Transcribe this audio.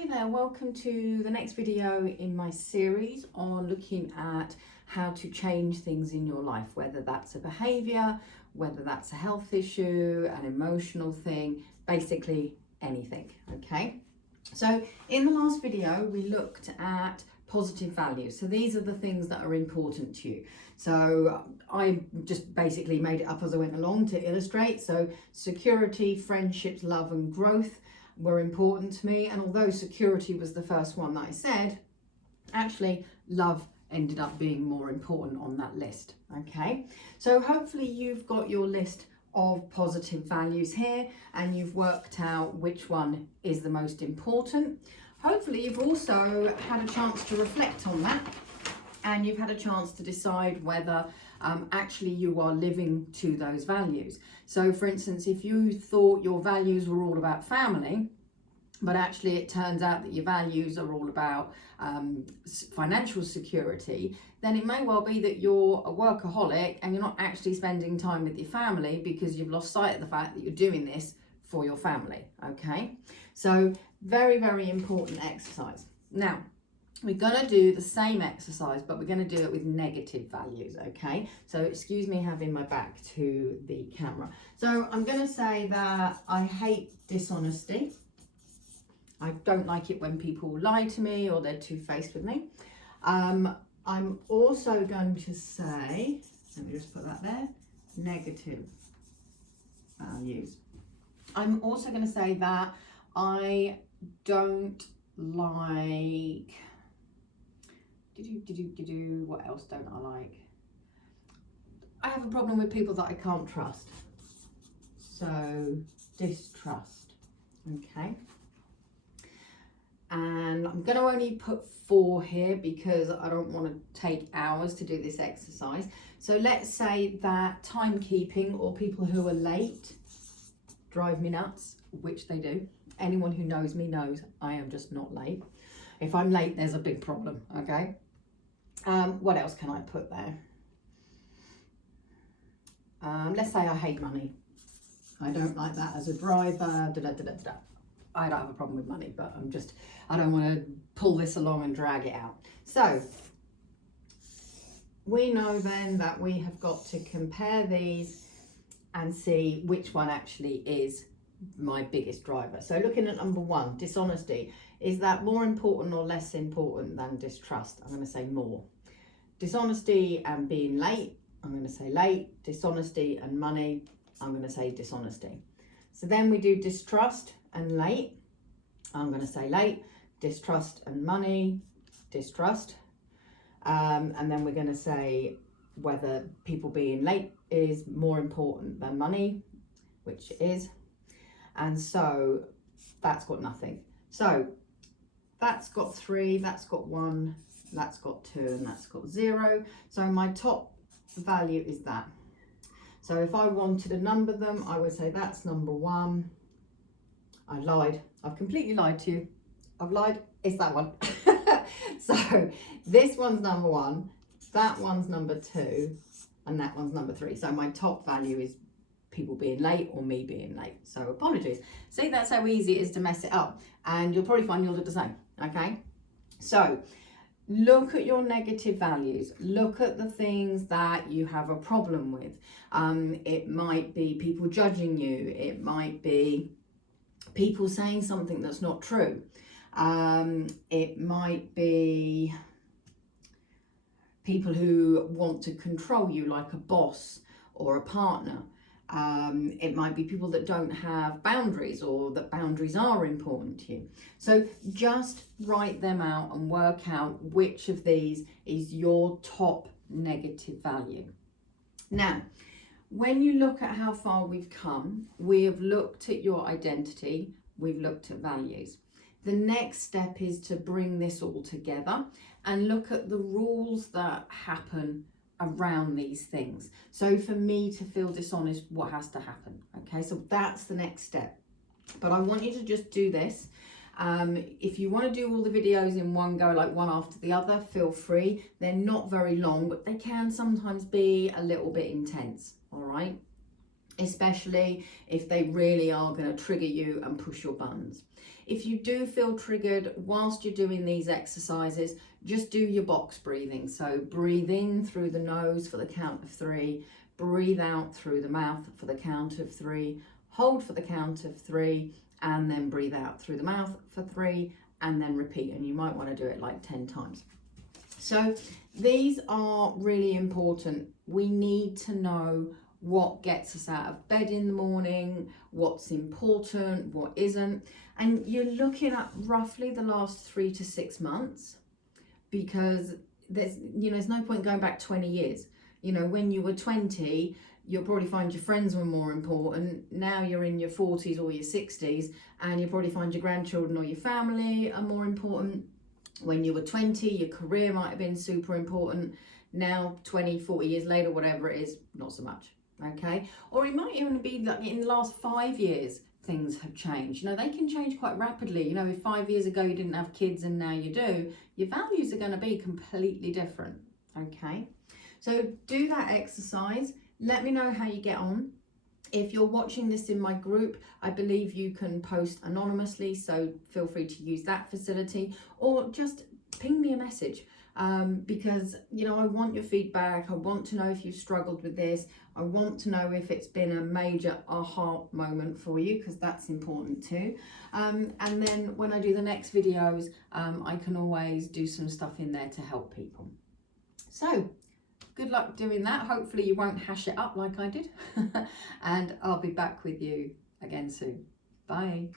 Hi there, welcome to the next video in my series on looking at how to change things in your life, whether that's a behaviour, whether that's a health issue, an emotional thing, basically anything, okay? So in the last video, we looked at positive values. So these are the things that are important to you. So I just basically made it up as I went along to illustrate. So security, friendships, love and growth were important to me, and although security was the first one that I said, actually love ended up being more important on that list. Okay, so hopefully you've got your list of positive values here and you've worked out which one is the most important. Hopefully you've also had a chance to reflect on that and you've had a chance to decide whether actually you are living to those values. So for instance, if you thought your values were all about family, but actually it turns out that your values are all about financial security, then it may well be that you're a workaholic and you're not actually spending time with your family because you've lost sight of the fact that you're doing this for your family, okay? So very, very important exercise. Now, we're going to do the same exercise, but we're going to do it with negative values, okay? So excuse me having my back to the camera. So I'm going to say that I hate dishonesty. I don't like it when people lie to me or they're two-faced with me. I'm also going to say, let me just put that there, negative values. I'm also going to say that I don't like... What else don't I like? I have a problem with people that I can't trust. So distrust, okay? And I'm going to only put 4 here because I don't want to take hours to do this exercise. So let's say that timekeeping or people who are late drive me nuts, which they do. Anyone who knows me knows I am just not late. If I'm late, there's a big problem, okay? What else can I put there? Let's say I hate money. I don't like that as a driver. I don't have a problem with money, but I don't want to pull this along and drag it out. So we know then that we have got to compare these and see which one actually is my biggest driver. So looking at number 1, dishonesty. Is that more important or less important than distrust? I'm going to say more. Dishonesty and being late, I'm going to say late. Dishonesty and money, I'm going to say dishonesty. So then we do distrust and late. I'm going to say late. Distrust and money, distrust. And then we're going to say whether people being late is more important than money, which it is. And so that's got nothing. So that's got 3, that's got 1, that's got 2, and that's got 0. So my top value is that. So if I wanted to number them, I would say that's number 1. I lied. I've completely lied to you. I've lied. It's that one. So this one's number 1, that one's number 2, and that one's number 3. So my top value is people being late or me being late. So apologies. See, that's how easy it is to mess it up. And you'll probably find you'll do the same, okay? So look at your negative values. Look at the things that you have a problem with. It might be people judging you. It might be people saying something that's not true. It might be people who want to control you, like a boss or a partner. It might be people that don't have boundaries or that boundaries are important to you. So just write them out and work out which of these is your top negative value. Now, when you look at how far we've come, we have looked at your identity, we've looked at values. The next step is to bring this all together and look at the rules that happen around these things. So for me to feel dishonest, what has to happen? Okay, so that's the next step. But I want you to just do this. If you want to do all the videos in one go, like one after the other, feel free. They're not very long, but they can sometimes be a little bit intense, all right? especially if they really are going to trigger you and push your buttons. If you do feel triggered whilst you're doing these exercises, just do your box breathing. So breathe in through the nose for the count of 3, breathe out through the mouth for the count of 3, hold for the count of 3, and then breathe out through the mouth for 3, and then repeat. And you might want to do it like 10 times. So these are really important. We need to know what gets us out of bed in the morning, what's important, what isn't. And you're looking at roughly the last 3 to 6 months, because there's no point going back 20 years. When you were 20, you'll probably find your friends were more important. Now you're in your 40s or your 60s, and you probably find your grandchildren or your family are more important. When you were 20, your career might have been super important. Now, 20, 40 years later, whatever it is, not so much, okay? Or it might even be like in the last 5 years, things have changed. They can change quite rapidly. If 5 years ago you didn't have kids and now you do, your values are going to be completely different, okay? So do that exercise. Let me know how you get on. If you're watching this in my group, I believe you can post anonymously, so feel free to use that facility, or just ping me a message, because I want your feedback. I want to know if you've struggled with this. I want to know if it's been a major aha moment for you, because that's important too. And then when I do the next videos, I can always do some stuff in there to help people. So good luck doing that. Hopefully you won't hash it up like I did. And I'll be back with you again soon. Bye.